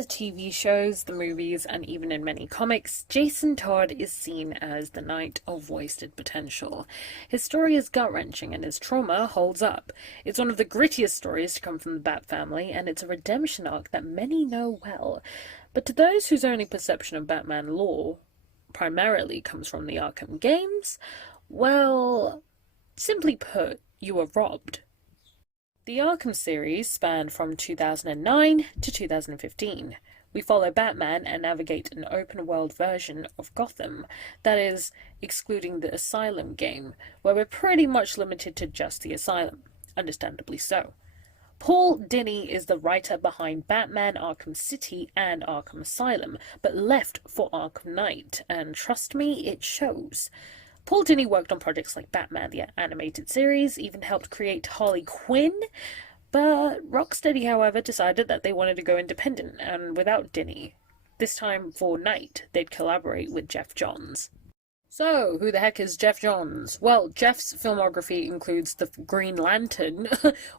the TV shows, the movies, and even in many comics, Jason Todd is seen as the knight of wasted potential. His story is gut-wrenching and his trauma holds up. It's one of the grittiest stories to come from the Bat family, and it's a redemption arc that many know well. But to those whose only perception of Batman lore primarily comes from the Arkham games, well, simply put, you were robbed. The Arkham series spanned from 2009 to 2015. We follow Batman and navigate an open-world version of Gotham, that is, excluding the Asylum game, where we're pretty much limited to just the Asylum, understandably so. Paul Dini is the writer behind Batman Arkham City and Arkham Asylum, but left for Arkham Knight, and trust me, it shows. Paul Dini worked on projects like Batman the Animated Series, even helped create Harley Quinn, but Rocksteady, however, decided that they wanted to go independent, and without Dini. This time, for Knight, they'd collaborate with Geoff Johns. So, who the heck is Geoff Johns? Well, Jeff's filmography includes The Green Lantern,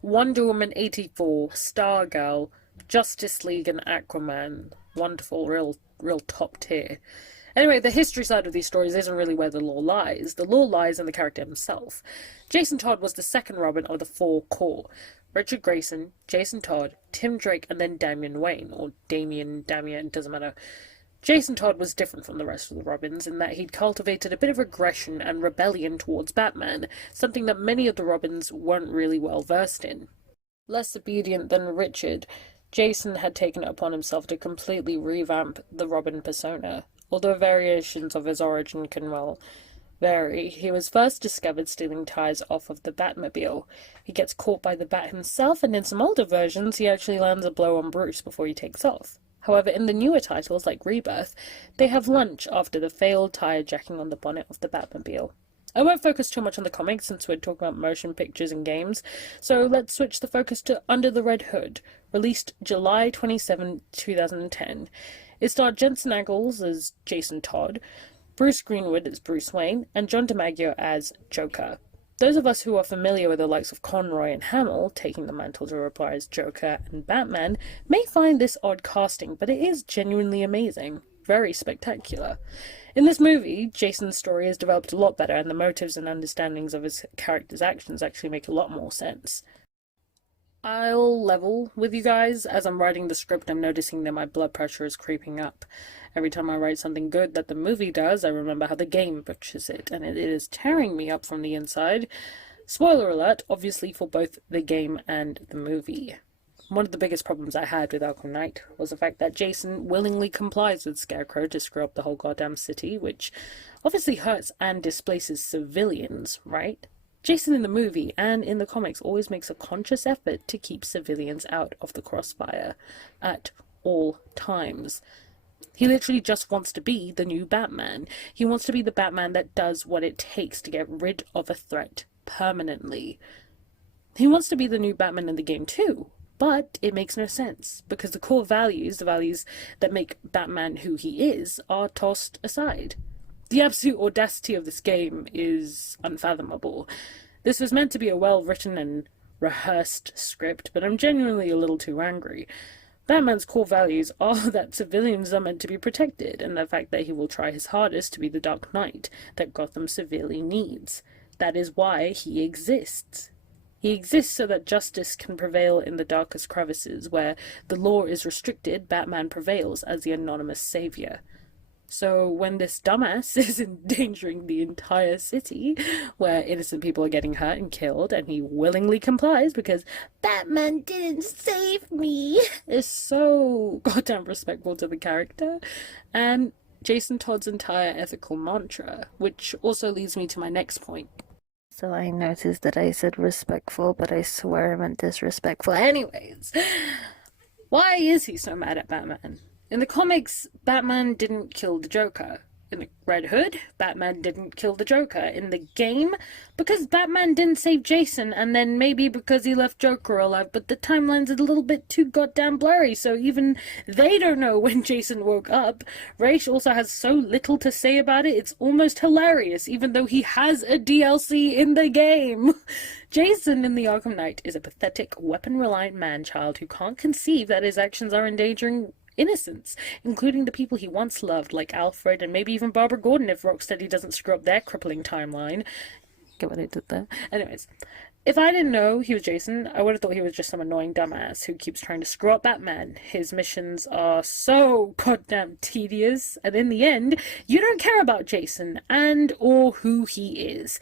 Wonder Woman 84, Stargirl, Justice League, and Aquaman. Wonderful, real top tier. Anyway, the history side of these stories isn't really where the lore lies. The lore lies in the character himself. Jason Todd was the second Robin of the four core. Richard Grayson, Jason Todd, Tim Drake, and then Damian Wayne, or Damian, doesn't matter. Jason Todd was different from the rest of the Robins in that he'd cultivated a bit of aggression and rebellion towards Batman, something that many of the Robins weren't really well versed in. Less obedient than Richard, Jason had taken it upon himself to completely revamp the Robin persona. Although variations of his origin can well vary, he was first discovered stealing tires off of the Batmobile. He gets caught by the Bat himself, and in some older versions, he actually lands a blow on Bruce before he takes off. However, in the newer titles, like Rebirth, they have lunch after the failed tire jacking on the bonnet of the Batmobile. I won't focus too much on the comics since we're talking about motion pictures and games, so let's switch the focus to Under the Red Hood, released July 27, 2010. It starred Jensen Ackles as Jason Todd, Bruce Greenwood as Bruce Wayne, and John DiMaggio as Joker. Those of us who are familiar with the likes of Conroy and Hamill taking the mantle to reprise Joker and Batman may find this odd casting, but it is genuinely amazing. Very spectacular. In this movie, Jason's story is developed a lot better, and the motives and understandings of his character's actions actually make a lot more sense. I'll level with you guys. As I'm writing the script, I'm noticing that my blood pressure is creeping up. Every time I write something good that the movie does, I remember how the game butchers it, and it is tearing me up from the inside. Spoiler alert, obviously, for both the game and the movie. One of the biggest problems I had with Arkham Knight was the fact that Jason willingly complies with Scarecrow to screw up the whole goddamn city, which obviously hurts and displaces civilians, right? Jason in the movie and in the comics always makes a conscious effort to keep civilians out of the crossfire at all times. He literally just wants to be the new Batman. He wants to be the Batman that does what it takes to get rid of a threat permanently. He wants to be the new Batman in the game too, but it makes no sense because the core values, the values that make Batman who he is, are tossed aside. The absolute audacity of this game is unfathomable. This was meant to be a well-written and rehearsed script, but I'm genuinely a little too angry. Batman's core values are that civilians are meant to be protected, and the fact that he will try his hardest to be the Dark Knight that Gotham severely needs. That is why he exists. He exists so that justice can prevail in the darkest crevices, where the law is restricted, Batman prevails as the anonymous savior. So when this dumbass is endangering the entire city, where innocent people are getting hurt and killed, and he willingly complies because Batman didn't save me, is so goddamn respectful to the character, and Jason Todd's entire ethical mantra, which also leads me to my next point. So I noticed that I said respectful, but I swear I meant disrespectful. Anyways, why is he so mad at Batman? In the comics, Batman didn't kill the Joker. In the Red Hood, Batman didn't kill the Joker. In the game, because Batman didn't save Jason, and then maybe because he left Joker alive, but the timeline's a little bit too goddamn blurry, so even they don't know when Jason woke up. Raish also has so little to say about it, it's almost hilarious, even though he has a DLC in the game. Jason in the Arkham Knight is a pathetic, weapon-reliant man-child who can't conceive that his actions are endangering innocents, including the people he once loved, like Alfred and maybe even Barbara Gordon if Rocksteady doesn't screw up their crippling timeline. Get what I did there? Anyways, if I didn't know he was Jason, I would have thought he was just some annoying dumbass who keeps trying to screw up Batman. His missions are so goddamn tedious, and in the end, you don't care about Jason and or who he is.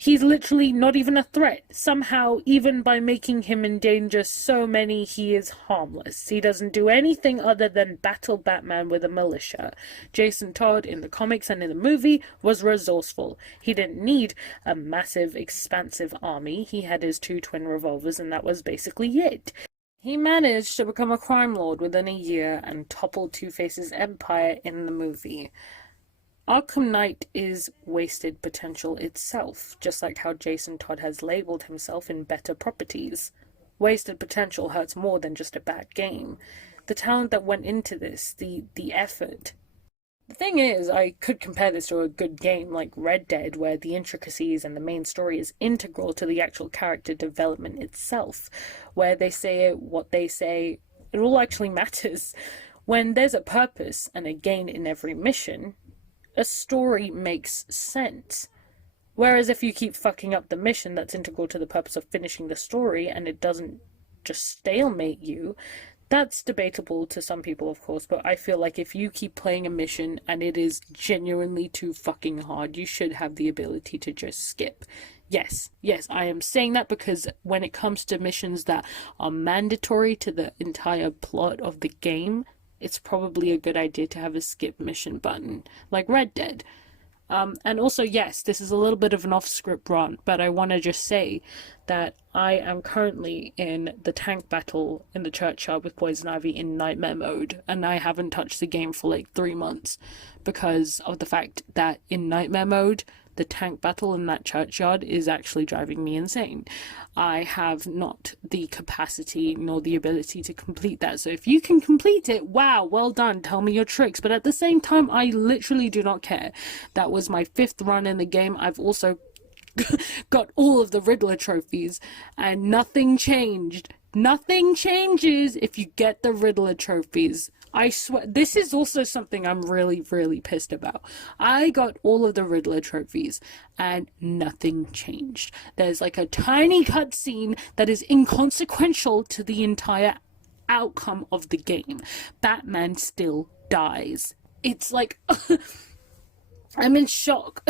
He's literally not even a threat. Somehow, even by making him endanger so many, he is harmless. He doesn't do anything other than battle Batman with a militia. Jason Todd, in the comics and in the movie, was resourceful. He didn't need a massive, expansive army. He had his 2 twin revolvers, and that was basically it. He managed to become a crime lord within a year and toppled Two-Face's empire in the movie. Arkham Knight is wasted potential itself, just like how Jason Todd has labelled himself in Better Properties. Wasted potential hurts more than just a bad game. The talent that went into this, the effort. The thing is, I could compare this to a good game like Red Dead, where the intricacies and the main story is integral to the actual character development itself, where they say it, what they say, it all actually matters. When there's a purpose and a gain in every mission, a story makes sense. Whereas if you keep fucking up the mission that's integral to the purpose of finishing the story and it doesn't just stalemate you, that's debatable to some people, of course, but I feel like if you keep playing a mission and it is genuinely too fucking hard, you should have the ability to just skip. Yes, I am saying that because when it comes to missions that are mandatory to the entire plot of the game, it's probably a good idea to have a skip mission button, like Red Dead. And also, yes, this is a little bit of an off-script rant, but I want to just say that I am currently in the tank battle in the churchyard with Poison Ivy in Nightmare mode, and I haven't touched the game for like 3 months because of the fact that in Nightmare mode, the tank battle in that churchyard is actually driving me insane. I have not the capacity nor the ability to complete that. So if you can complete it, wow, well done, tell me your tricks. But at the same time, I literally do not care. That was my 5th run in the game. I've also got all of the Riddler trophies and nothing changed. Nothing changes if you get the Riddler trophies. I swear, this is also something I'm really, really pissed about. I got all of the Riddler trophies and nothing changed. There's like a tiny cutscene that is inconsequential to the entire outcome of the game. Batman still dies. It's like... I'm in shock.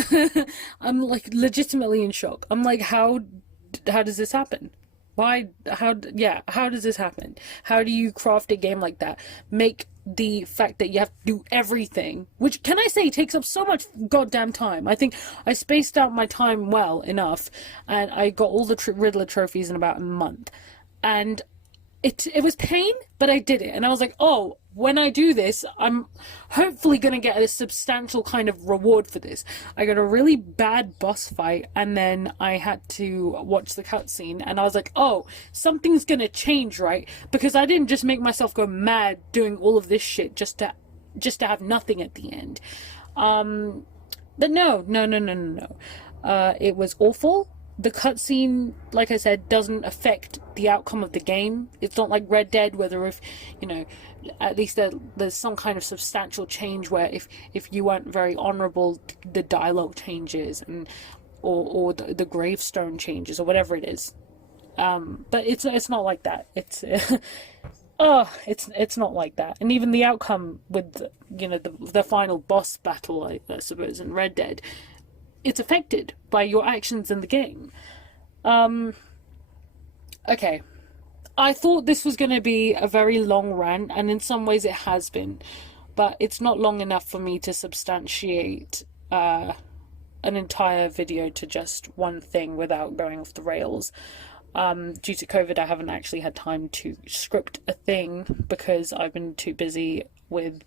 I'm like legitimately in shock. I'm like, how does this happen? Why, how does this happen? How do you craft a game like that? Make the fact that you have to do everything, which, can I say, takes up so much goddamn time. I think I spaced out my time well enough, and I got all the Riddler trophies in about a month. And it was pain, but I did it. And I was like, oh, when I do this, I'm hopefully going to get a substantial kind of reward for this. I got a really bad boss fight, and then I had to watch the cutscene, and I was like, oh, something's going to change, right? Because I didn't just make myself go mad doing all of this shit just to have nothing at the end. But no. It was awful. The cutscene, like I said, doesn't affect the outcome of the game. It's not like Red Dead, whether if, at least there's some kind of substantial change where if you weren't very honorable, the dialogue changes and or the gravestone changes or whatever it is. But it's not like that. It's it's not like that. And even the outcome with the final boss battle, I suppose, in Red Dead, it's affected by your actions in the game. Okay. I thought this was going to be a very long rant, and in some ways it has been, but it's not long enough for me to substantiate an entire video to just one thing without going off the rails. Due to COVID, I haven't actually had time to script a thing because I've been too busy with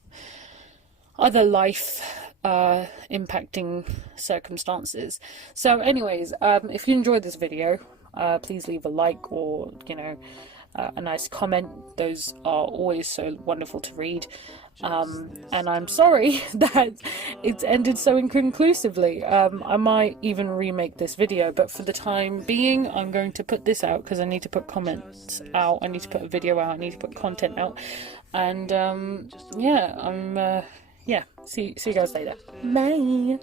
other life impacting circumstances. So anyways, if you enjoyed this video, please leave a like or a nice comment. Those are always so wonderful to read. And I'm sorry that it's ended so inconclusively. I might even remake this video, but for the time being, I'm going to put this out because I need to put comments out, I need to put a video out, I need to put content out. And yeah, I'm yeah. See you guys later. Bye.